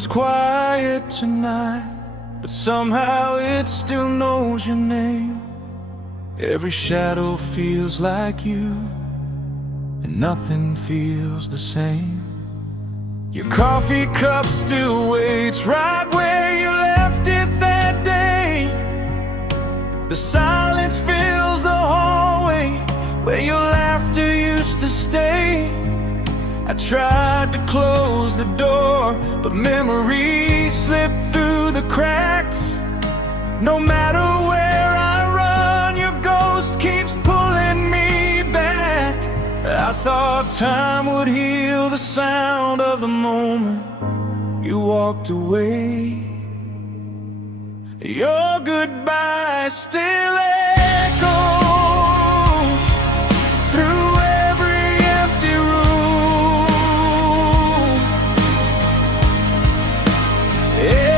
is quiet tonight, but somehow it still knows your name. Every shadow feels like you, and nothing feels the same. Your coffee cup still waits right where you left it that day. The silence fills the hallway where your laughter used to stay. I tried to close the door, but memories slip through the cracks. No matter where I run, your ghost keeps pulling me back. I thought time would heal the sound of the moment you walked away. Your goodbye still echoes through every empty room.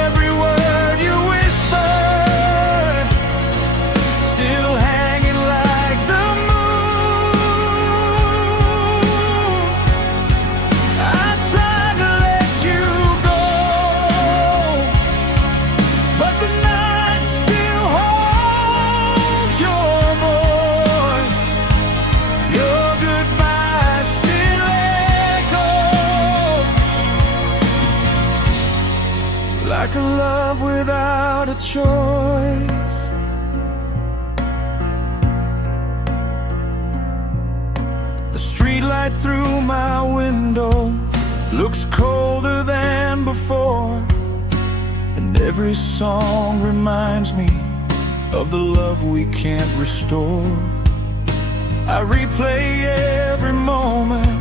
Every word you whispered still hanging like the moon. I tried to let you go, but the night still holds your voice. Your goodbye still echoes like a love without a choice. The streetlight through my window looks colder than before, and every song reminds me of the love we can't restore. I replay every moment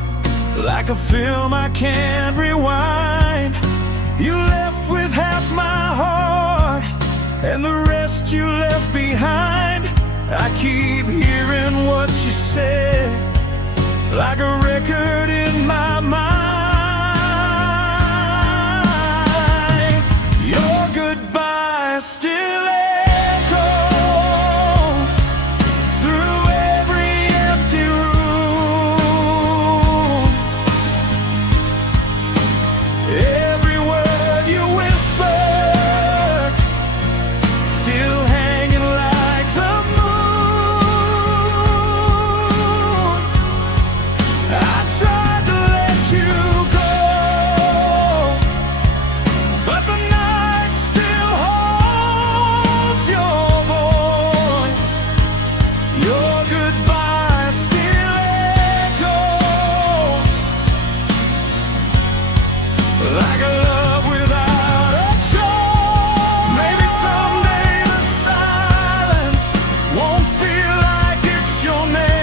like a film I can't rewind. You left with half my heart, and the rest you left behind. I keep hearing what you said, like a record in my mind. Your goodbye still echoes through every empty room. Every word you whispered still hanging like the moon. I tried to let you go, but the night still holds your voice. Your goodbye still echoes like a love without a choice. Maybe someday the silence won't feel like it's your name.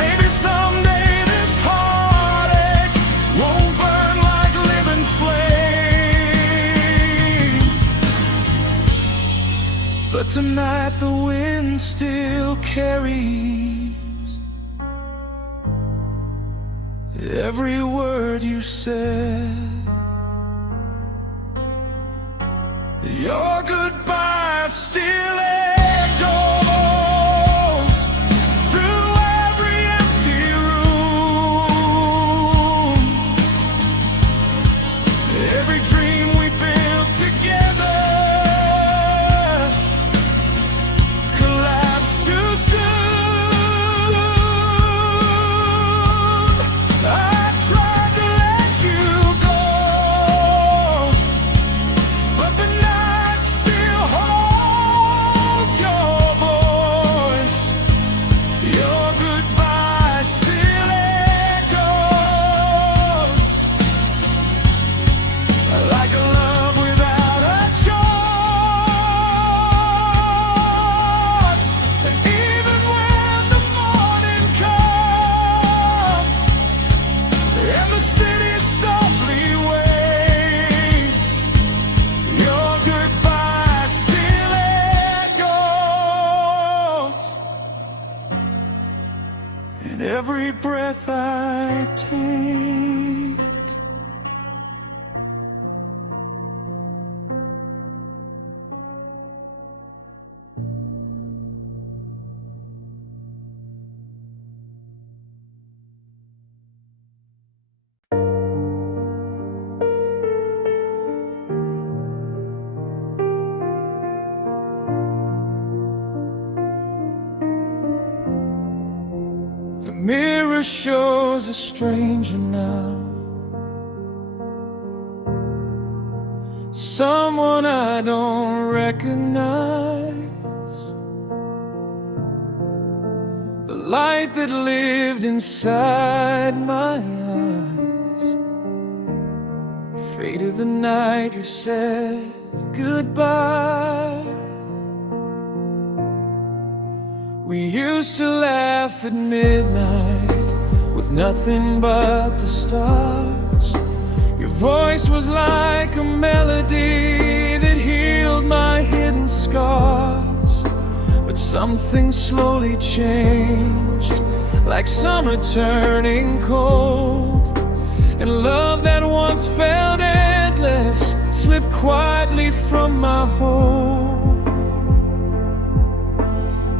Maybe someday this heartache won't burn like living flame. But tonight the wind still carries every word you said. Your goodbye still echoes through every empty room. Every dream we built together collapsed too soon. I tried to let you go, but the night still holds your voice. Your goodbye still echoes like a love without a choice. And even when the morning comes and the city softly wakes, your goodbye still echoes in every breath I take. never shows a stranger now, someone I don't recognize. The light that lived inside my eyes faded the night you said goodbye. We used to laugh at midnight with nothing but the stars. Your voice was like a melody that healed my hidden scars. But something slowly changed, like summer turning cold, and love that once felt endless slipped quietly from my hold.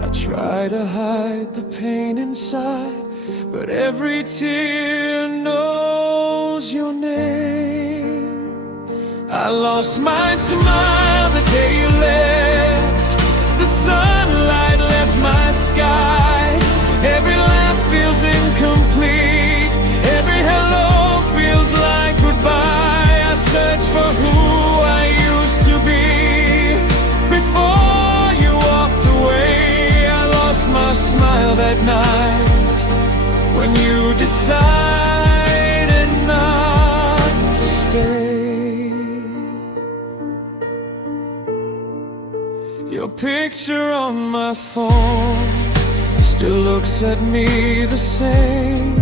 I try to hide the pain inside, but every tear knows your name. I lost my smile the day you left. The sunlight left my sky. Every laugh feels incomplete. Every hello feels like goodbye. I search for who I used to be before you walked away. I lost my smile that night when you decided not to stay. Your picture on my phone still looks at me the same,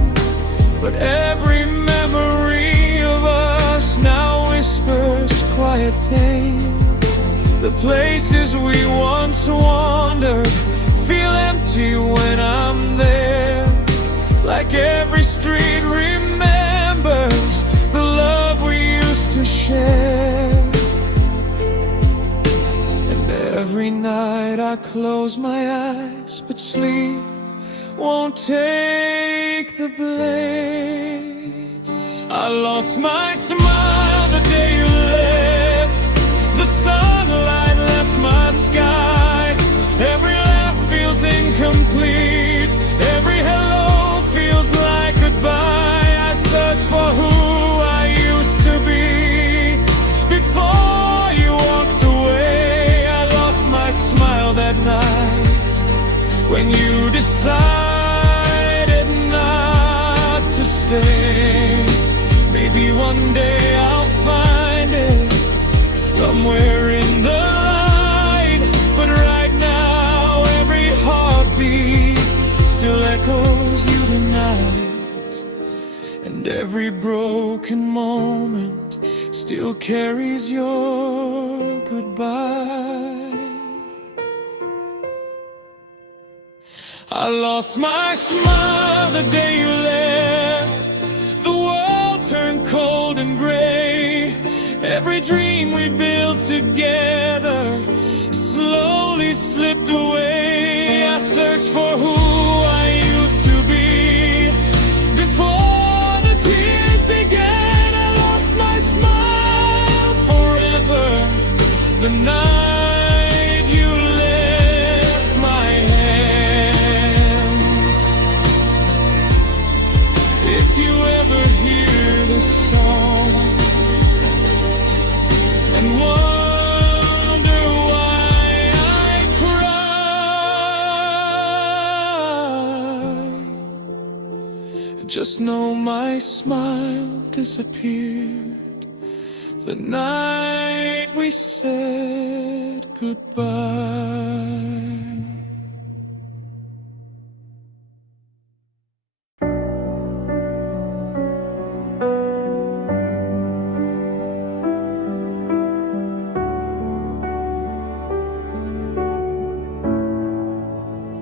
but every memory of us now whispers quiet pain. The places we once wandered feel empty when I'm there, like every street remembers the love we used to share. And every night I close my eyes, but sleep won't take the blame. I lost my smile the day you left. The sunlight left my sky. Every laugh feels incomplete. Every hello feels like goodbye. I search for who I used to be before you walked away. I lost my smile that night when you decided not to stay. Maybe one day I'll find it somewhere in the light, but right now every heartbeat still echoes you tonight, and every broken moment still carries your goodbye. I lost my smile the day you left. The world turned cold and gray. Every dream we built together slowly slipped away. I searched for who I used to be before the tears began. I lost my smile forever the night you left my hands. If you ever hear this song and wonder why I cry, just know my smile disappeared the night we said goodbye.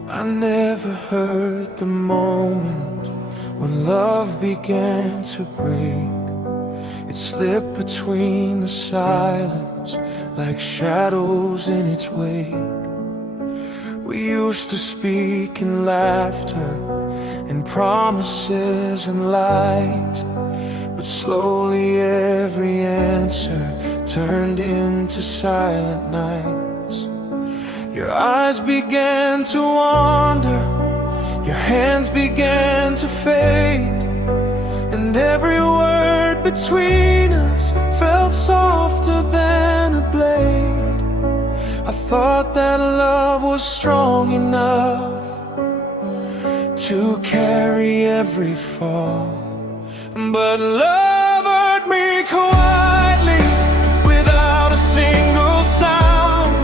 I never heard the moment when love began to break. It slipped between the silence like shadows in its wake. We used to speak in laughter and promises and light, but slowly every answer turned into silent nights. Your eyes began to wander, Your hands began to fade, and every word between us felt softer than a blade. I thought that love was strong enough to carry every fall, but love hurt me quietly, without a single sound.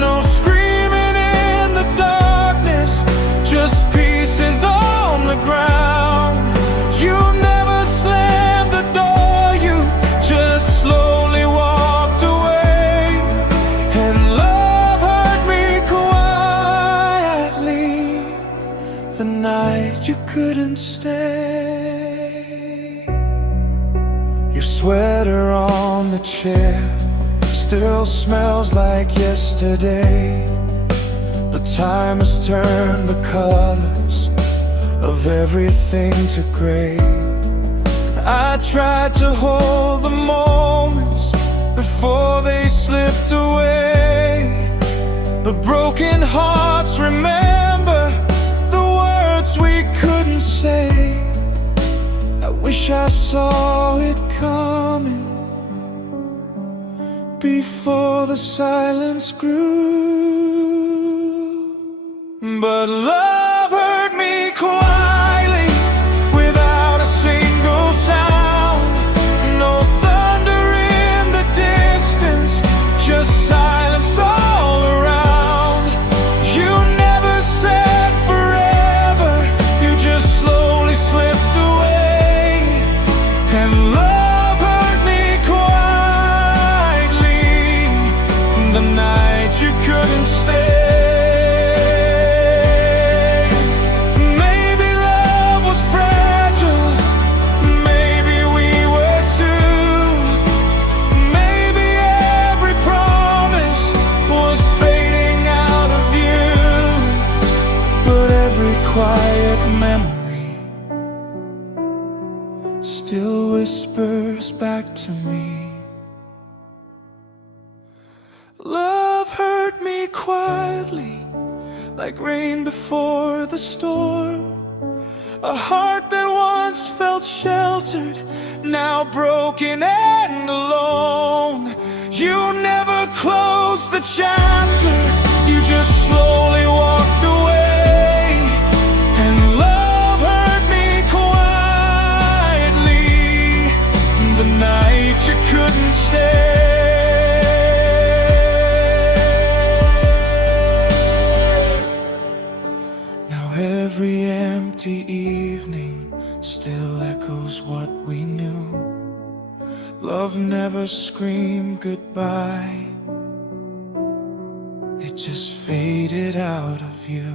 No screaming in the darkness, just pieces on the ground. You never slammed the door, you just slowly walked away. And love hurt me quietly, the night you couldn't stay. Your sweater on the chair still smells like yesterday, but time has turned the colors of everything to gray. I tried to hold the moments before they slipped away, but broken hearts remember the words we couldn't say. I wish I saw it coming before the silence grew. But love hurt me quietly, without a single sound. No thunder in the distance, just silence all around. You never said forever, you just slowly slipped away. And love hurt me quietly, the night you couldn't stay. Maybe love was fragile, maybe we were too. Maybe every promise was fading out of view, but every quiet memory still whispers back to me. Love hurt me quietly, like rain before the storm. A heart that once felt sheltered, now broken and alone. You never closed the chapter, you just slowly walked away. And love hurt me quietly, the night you couldn't stay. Every empty evening still echoes what we knew. Love never screamed goodbye, it just faded out of view.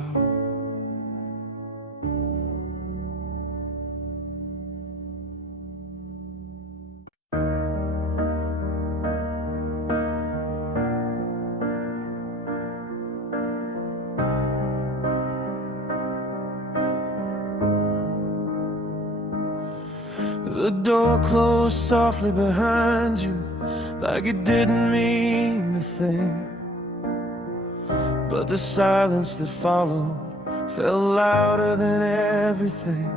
The door closed softly behind you, like it didn't mean a thing. But the silence that followed felt louder than everything.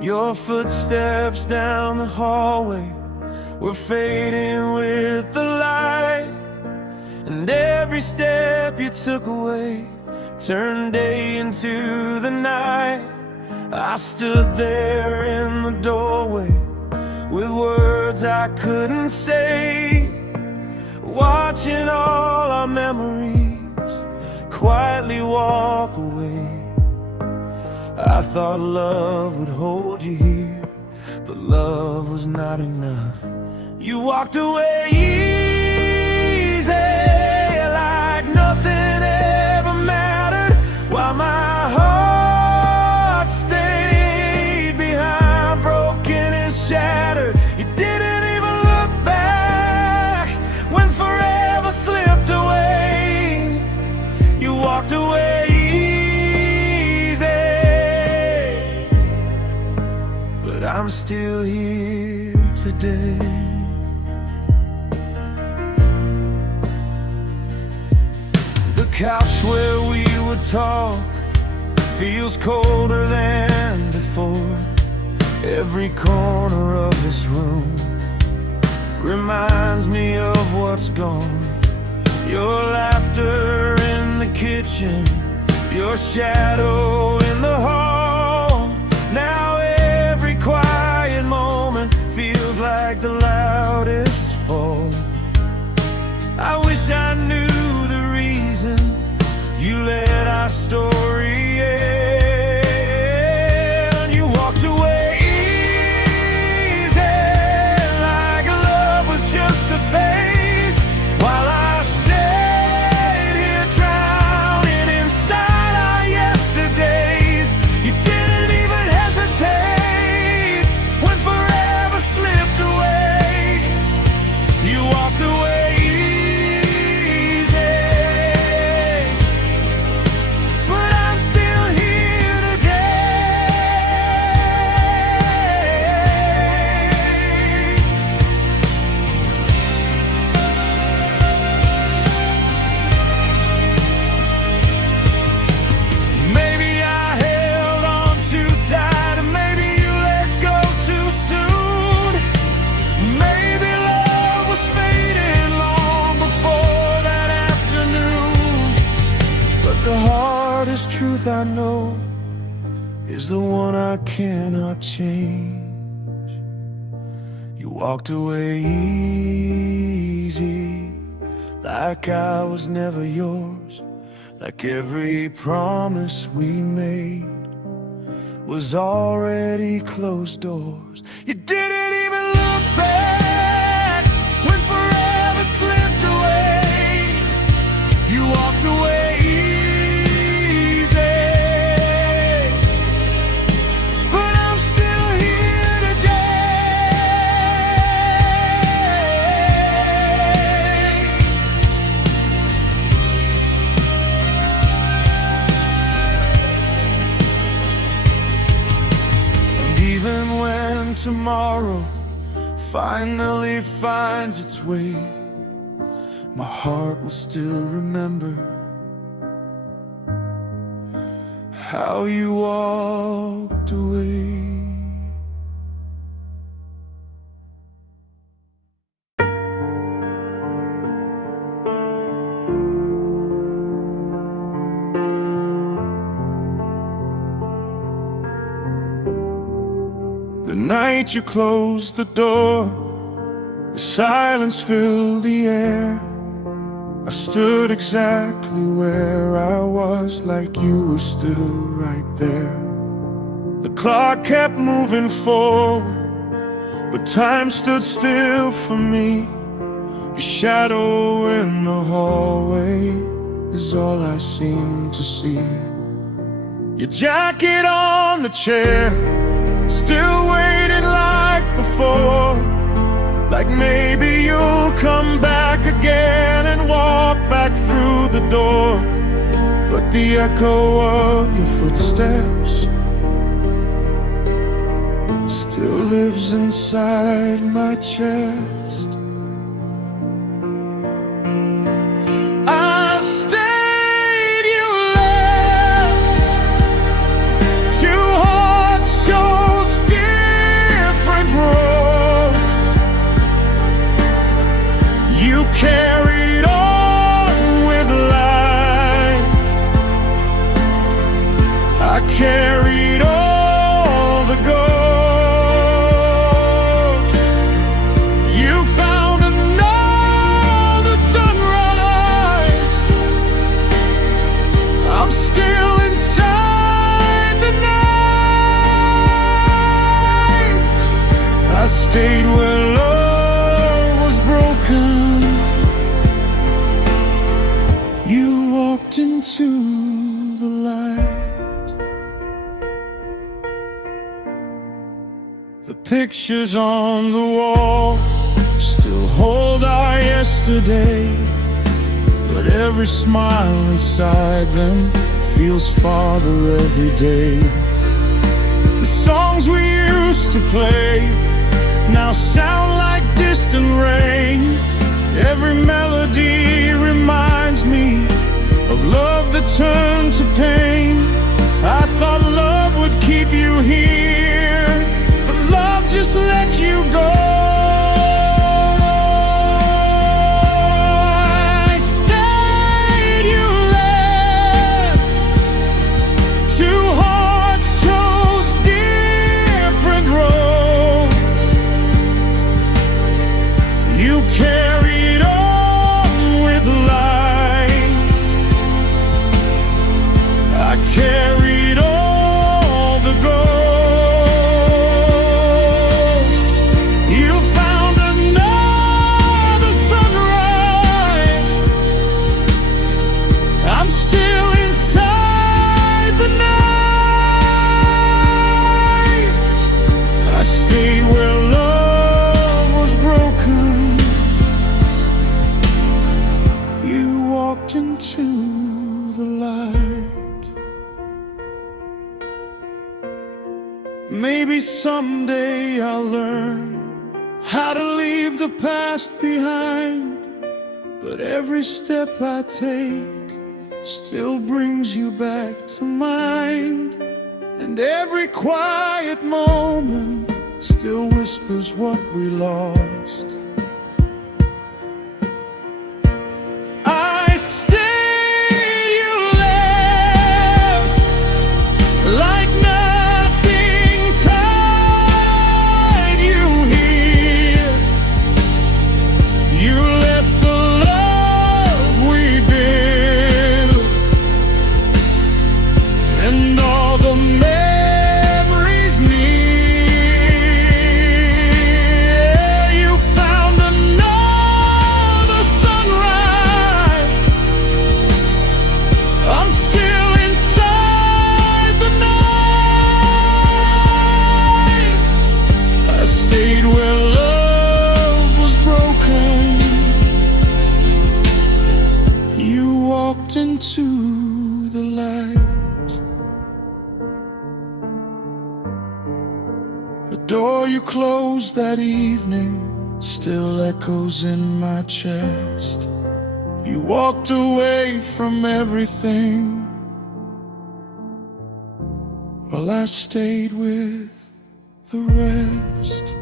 Your footsteps down the hallway were fading with the light, and every step you took away turned day into the night. I stood there in the doorway with words I couldn't say, watching all our memories quietly walk away. I thought love would hold you here, but love was not enough. You walked away easy, like nothing ever mattered, while my heart stayed behind, broken and shattered. You didn't even look back when forever slipped away. You walked away easy, but I'm still here today. The couch where we would talk feels colder than before. Every corner of this room reminds me of what's gone. Your laughter in the kitchen, your shadow in the hall. Now every quiet moment feels like the loudest fall. I wish I knew the reason you let our story end. You walked away easy, like love was just a phase, while I stayed here drowning inside our yesterdays. You didn't even hesitate when forever slipped away. You walked away. The hardest truth I know is the one I cannot change. You walked away easy, like I was never yours, like every promise we made was already closed doors. You didn't even look back when forever slipped away. You walked away. Even when tomorrow finally finds its way, my heart will still remember how you walked away. The night you closed the door, the silence filled the air. I stood exactly where I was, like you were still right there. The clock kept moving forward, but time stood still for me. Your shadow in the hallway is all I seem to see. Your jacket on the chair, still waiting like before, like maybe you'll come back again and walk back through the door. But the echo of your footsteps still lives inside my chest. I stayed, you left. Two hearts chose different roads. You carried on with life, I carried all the ghosts. You found another sunrise, I'm still inside the night. I stayed where love was broken. You walked into the light. The pictures on the wall still hold our yesterday, but every smile inside them feels farther every day. The songs we used to play now sound like distant rain. Every melody reminds me of love that turned to pain. I You carried on with life. I carried all the ghosts. You found another sunrise. I'm still inside the night. I stayed where love was broken. You walked into the light. Maybe someday I'll learn how to leave the past behind, but every step I take still brings you back to mind. And every quiet moment still whispers what we lost. I stayed, you left, like nothing tied you here. You left the love we built, and all the memories near. You found another sunrise. I'm still inside the night. I stayed where love was broken. You walked into the light. The door you closed that evening still echoes in my chest. You walked away from everything while I stayed with the rest.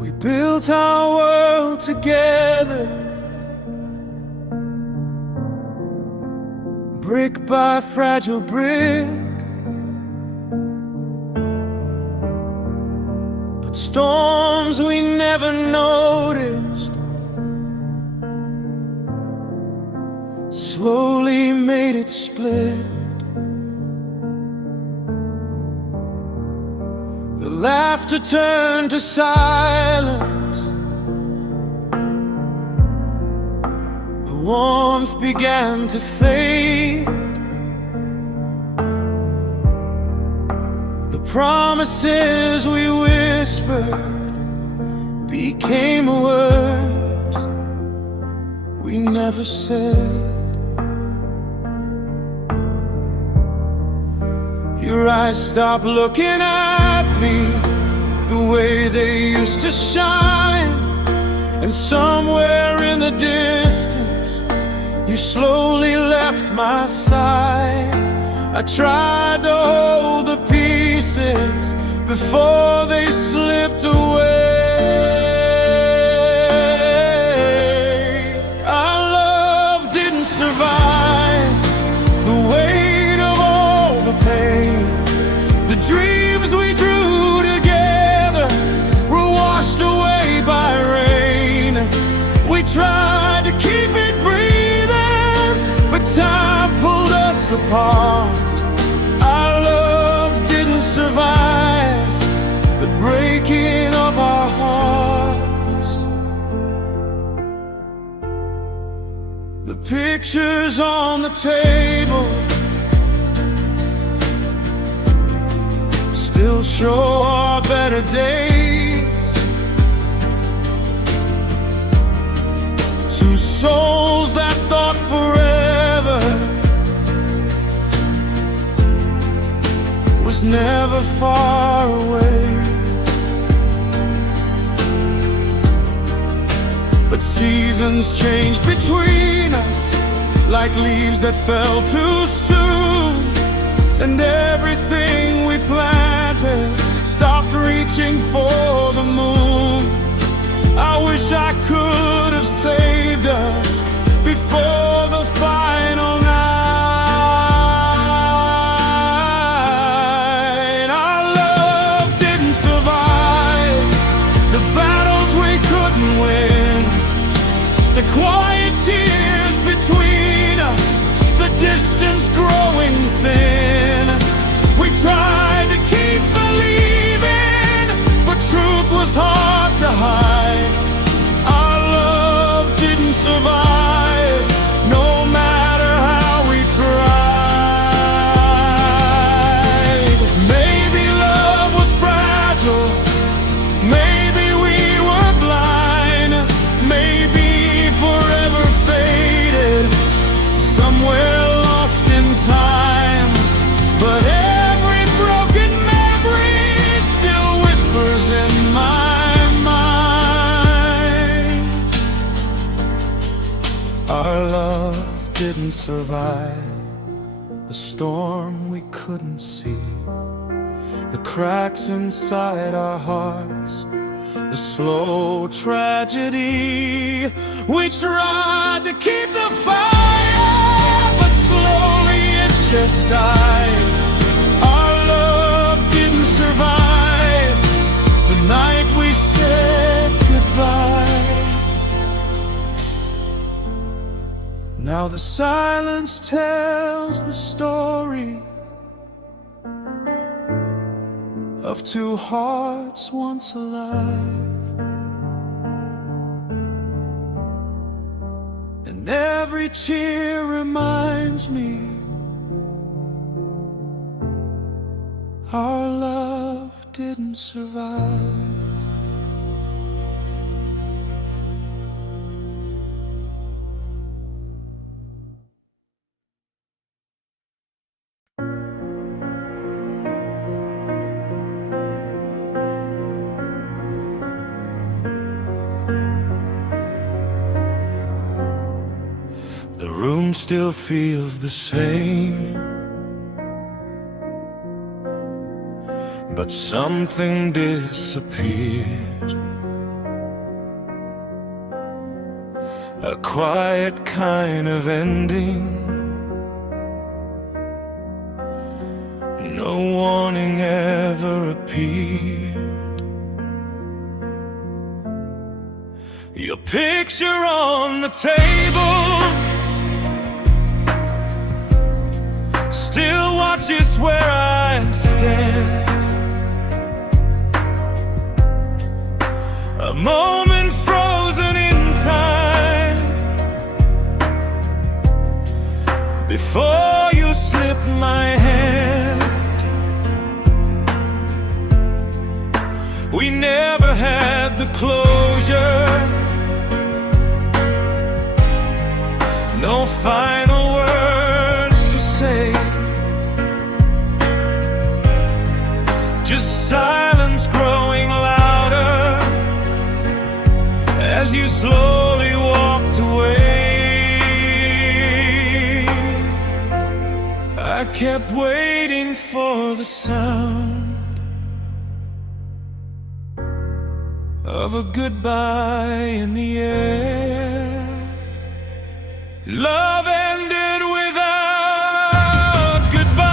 We built our world together, brick by fragile brick. But storms we never noticed slowly made it split. The laughter turned to silence, the warmth began to fade. The promises we whispered became words we never said. Your eyes stopped looking at me the way they used to shine, and somewhere in the distance you slowly left my side. I tried to hold the pieces before they slipped away. Our love didn't survive the weight of all the pain. The dreams we drew together were washed away by rain. We tried apart. Our love didn't survive the breaking of our hearts. The pictures on the table still show our better days. Two souls that thought forever was never far away. But seasons change between us like leaves that fell too soon, and everything we planted stopped reaching for the moon. I wish I could have saved us before the final night. Our love didn't survive the battles we couldn't win, the quiet tears between us, the distance growing thin. We tried to keep believing, but truth was hard to hide. Our love didn't survive, no matter how we tried. Maybe love was fragile, maybe we were blind, maybe forever faded, somewhere lost in time. But every broken memory still whispers in my mind. Our love didn't survive the storm we couldn't see, the cracks inside our hearts, the slow tragedy. We tried to keep the fire, but slowly it just died. Our love didn't survive the night we said goodbye. Now the silence tells the story of two hearts once alive, and every tear reminds me our love didn't survive. The room still feels the same, but something disappeared. A quiet kind of ending, no warning ever appeared. Your picture on the table still watches where I stand. A moment frozen in time before you slip my hand. We never had the closure, no final words to say, just silence growing louder as you slowly walked away. I kept waiting for the sound of a goodbye in the air. Love ended without goodbye.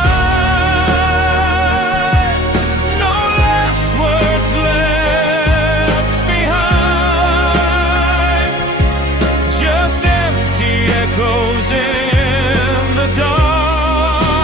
No last words left behind, just empty echoes in the dark.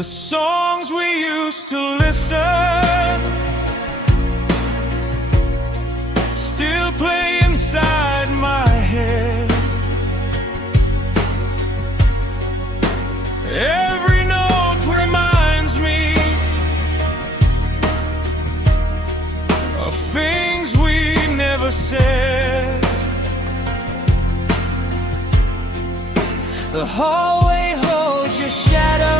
the songs we used to listen still play inside my head. Every note reminds me of things we never said. The hallway holds your shadow.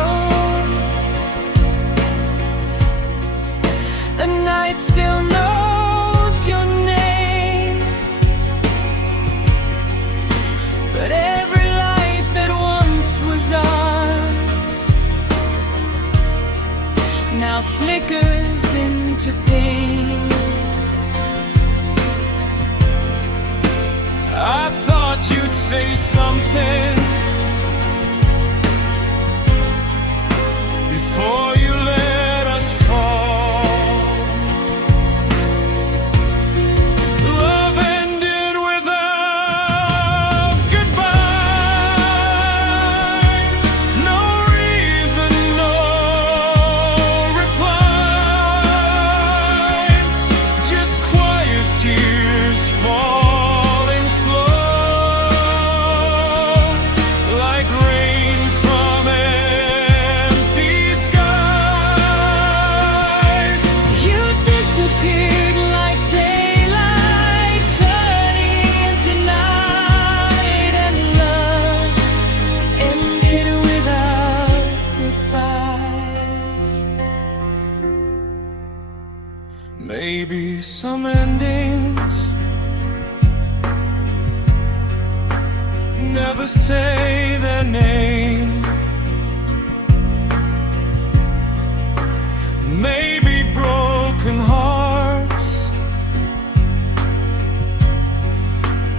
The night still knows your name. But every light that once was ours now flickers into pain. I thought you'd say something before you let us fall. Love ended without goodbye. No reason, no reply. Just quiet tears falling slow, like rain from empty skies. You disappeared like daylight, turning into night, and love ended without goodbye. Maybe some endings never say their name. Maybe broken hearts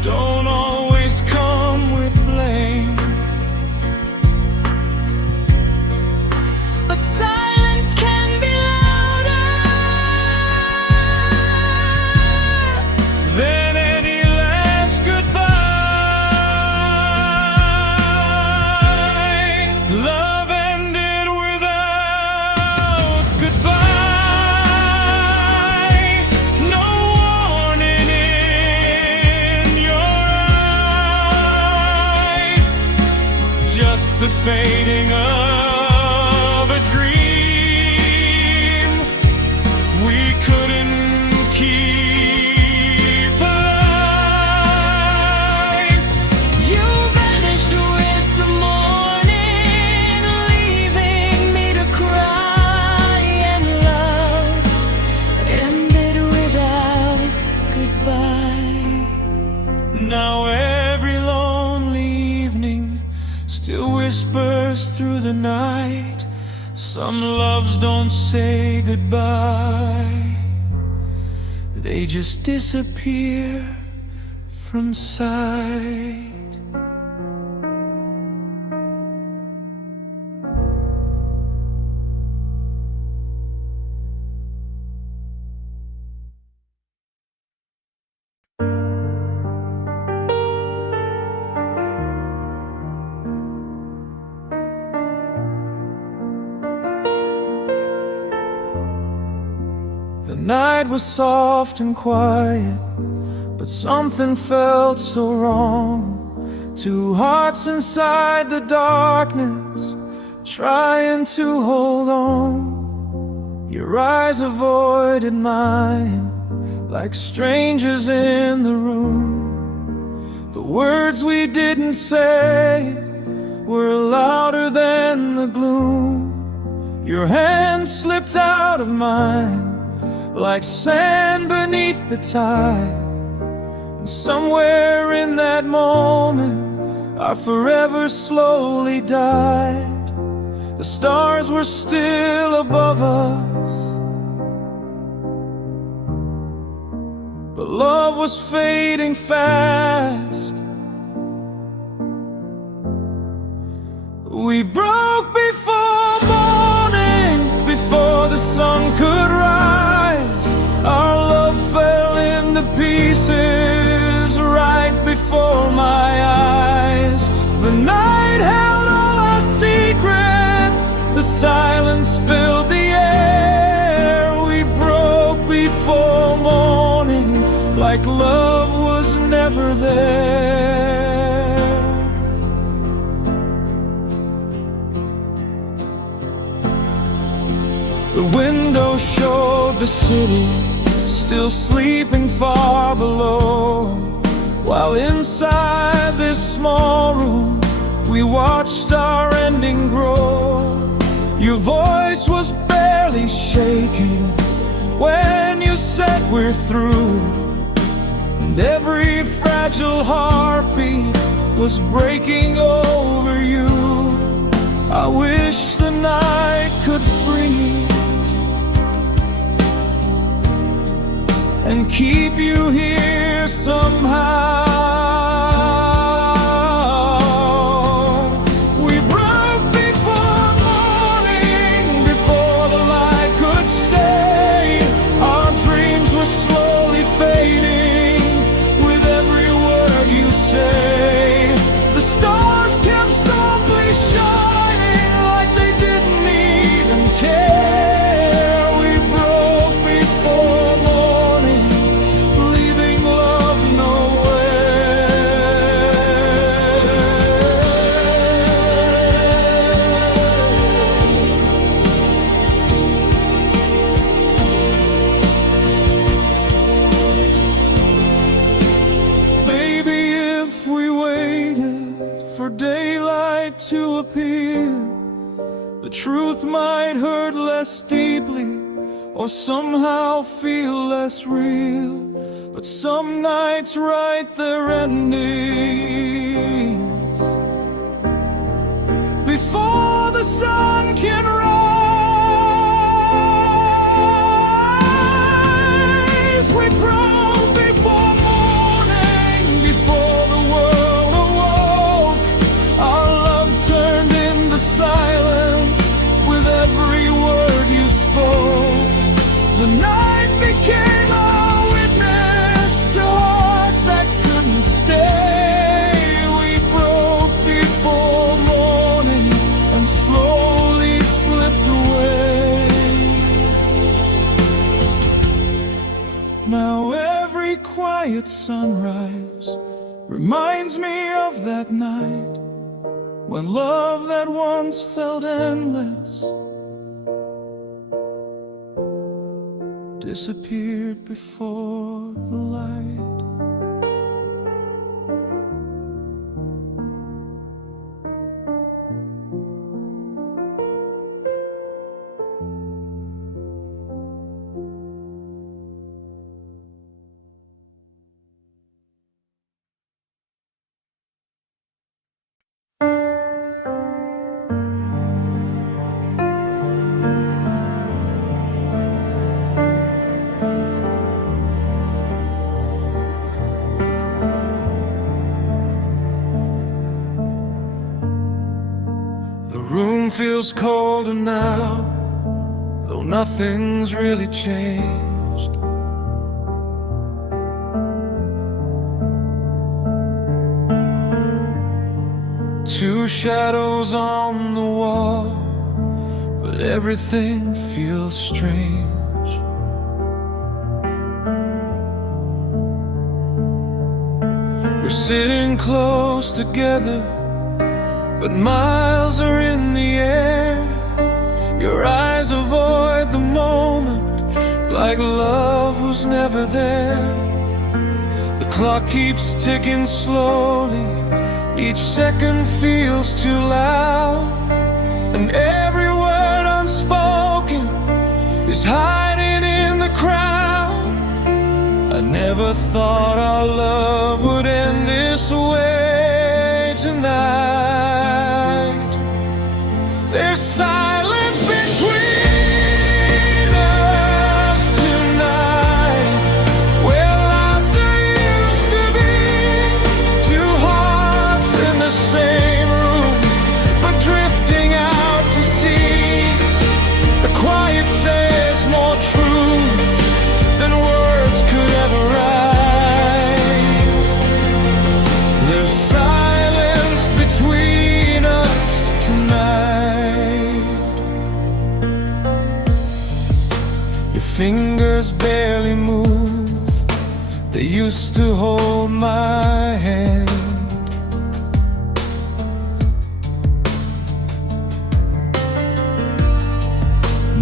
don't always come with blame. But silence can be louder Then any last goodbye. Love ended without goodbye. No warning in your eyes, just the fading of a dream we couldn't keep alive. You vanished with the morning, leaving me to cry, and love ended without goodbye. Now every lonely evening still whispers through the night. Some loves don't say goodbye, they just disappear from sight. The night was soft and quiet, but something felt so wrong. Two hearts inside the darkness, trying to hold on. Your eyes avoided mine, like strangers in the room. The words we didn't say were louder than the gloom. Your hand slipped out of mine, like sand beneath the tide. And somewhere in that moment, our forever slowly died. The stars were still above us, but love was fading fast. We broke before morning, before the sun could rise. Our love fell into pieces right before my eyes. The night held all our secrets, the silence silence filled the air. We broke before morning, like love was never there. The window showed the city still sleeping far below, while inside this small room we watched our ending grow. Your voice was barely shaking when you said we're through, and every fragile heartbeat was breaking over you. I wish the night could freeze and keep you here somehow. We broke before morning, before the light could stay. Our dreams were slowly fading with every word you say. The stars kept softly shining like they didn't even care. We broke before morning, leaving love nowhere. Baby, if we waited for daylight to appear, the truth might hurt less deeply, or somehow feel less real. But some nights write their endings before the sun can rise. We broke before morning, before the world awoke. Our love turned into silence with every word you spoke. The night became our witness to hearts that couldn't stay. We broke before morning and slowly slipped away. Now every quiet sunrise reminds me of that night when love that once felt endless disappeared before the light. The room feels colder now, though nothing's really changed. Two shadows on the wall, but everything feels strange. We're sitting close together, but miles are in the air. Your eyes avoid the moment like love was never there. The clock keeps ticking slowly, each second feels too loud, and every word unspoken is hiding in the crowd. I never thought our love would end this way tonight. There's silence between us tonight, where laughter used to be. Two hearts in the same room, but drifting out to sea. The quiet says more truth than words could ever write. Your fingers barely move. They used to hold my hand.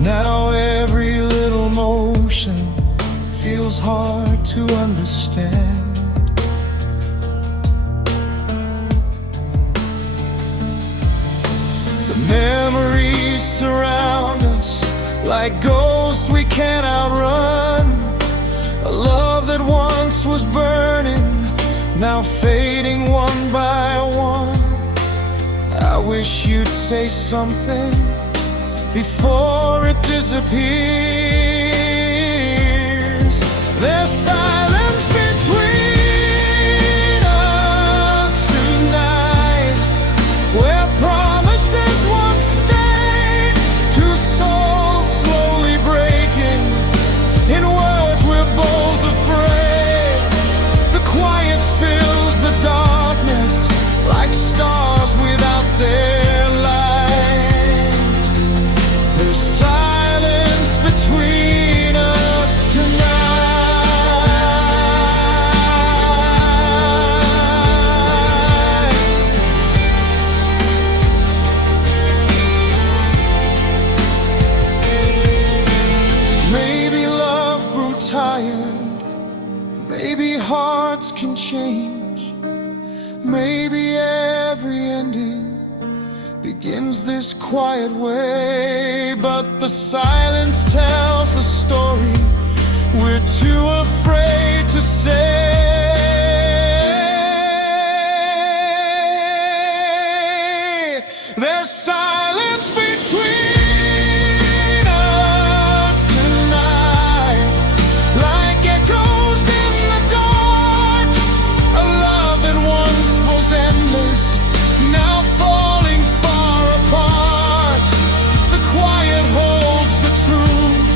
Now every little motion feels hard to understand. The memories surround us like ghosts we can't outrun. A love that once was burning, now fading one by one. I wish you'd say something before it disappears. There's silence between us tonight, where promises once stayed, two souls slowly breaking in words we're both afraid. The quiet fills the darkness like stars without their light. There's silence between us tonight. Maybe love grew tired, maybe hearts can change, maybe every ending begins this quiet way. But the silence tells the story we're too afraid to say. There's silence between us tonight, like echoes in the dark. A love that once was endless, now falling far apart. The quiet holds the truth,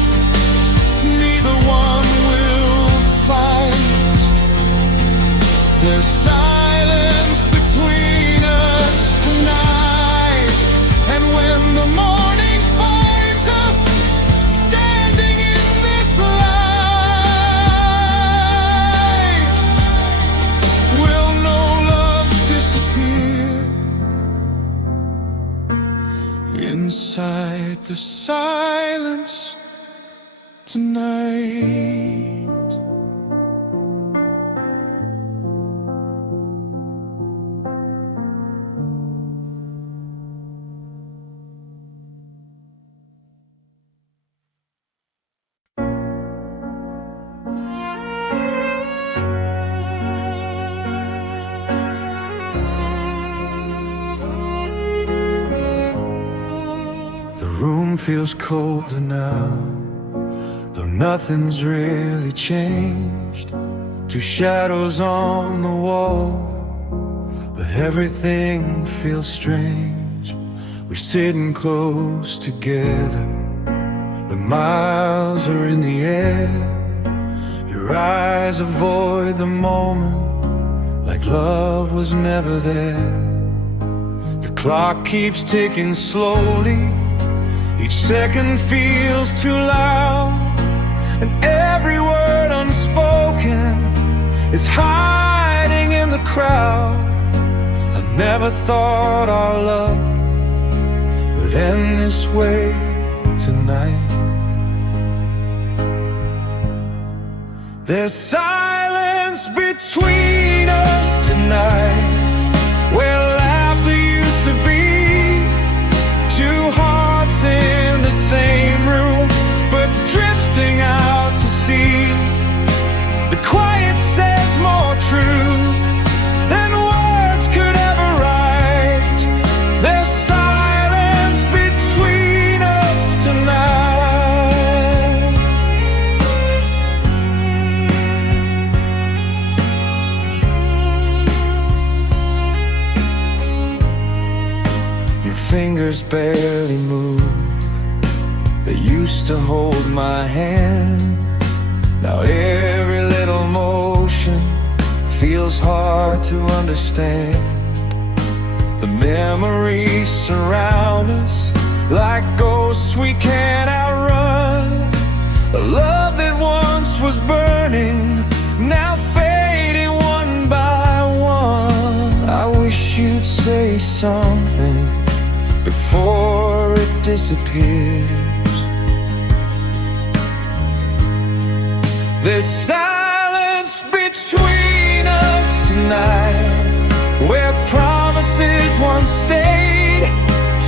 neither one will fight. There's silence between us tonight, and when the morning finds us standing in this light, will no love disappear inside the silence tonight? The room feels colder now, though nothing's really changed. Two shadows on the wall, but everything feels strange. We're sitting close together, but miles are in the air. Your eyes avoid the moment like love was never there. The clock keeps ticking slowly, each second feels too loud, and every word unspoken is hiding in the crowd. I never thought our love would end this way tonight. There's silence between us tonight, where laughter used to be. Two hearts in the same room, but drifting out to sea. The quiet says more truth than words could ever write. There's silence between us tonight. Your fingers barely move. They used to hold my hand. Now every little motion feels hard to understand. The memories surround us like ghosts we can't outrun. A love that once was burning, now fading one by one. I wish you'd say something before it disappears. There's silence between us tonight, where promises once stayed,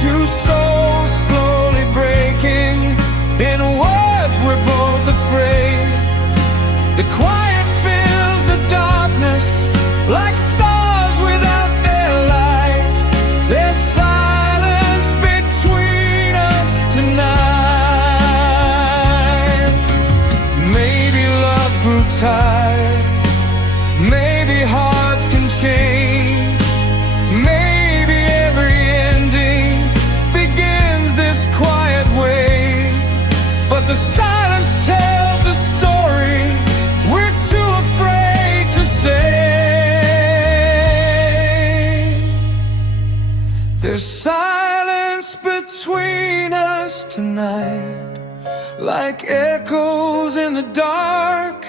two souls slowly breaking in words we're both afraid. The quiet fills the darkness like stars without their light. There's silence between us tonight. Maybe love grew tired, maybe hearts can change, maybe every ending begins this quiet way. But the silence tells the story we're too afraid to say. There's silence between us tonight, like echoes in the dark.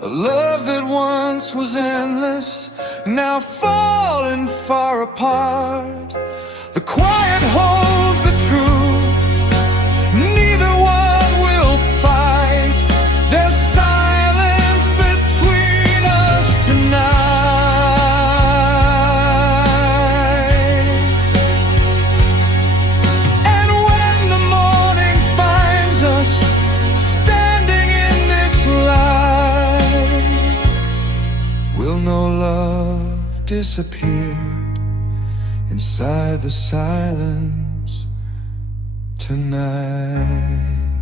A love that once was endless, now falling far apart. The quiet holds the truth, neither one will fight. There's silence between us tonight. And when the morning finds us standing in this light, we'll know love disappeared inside the silence tonight.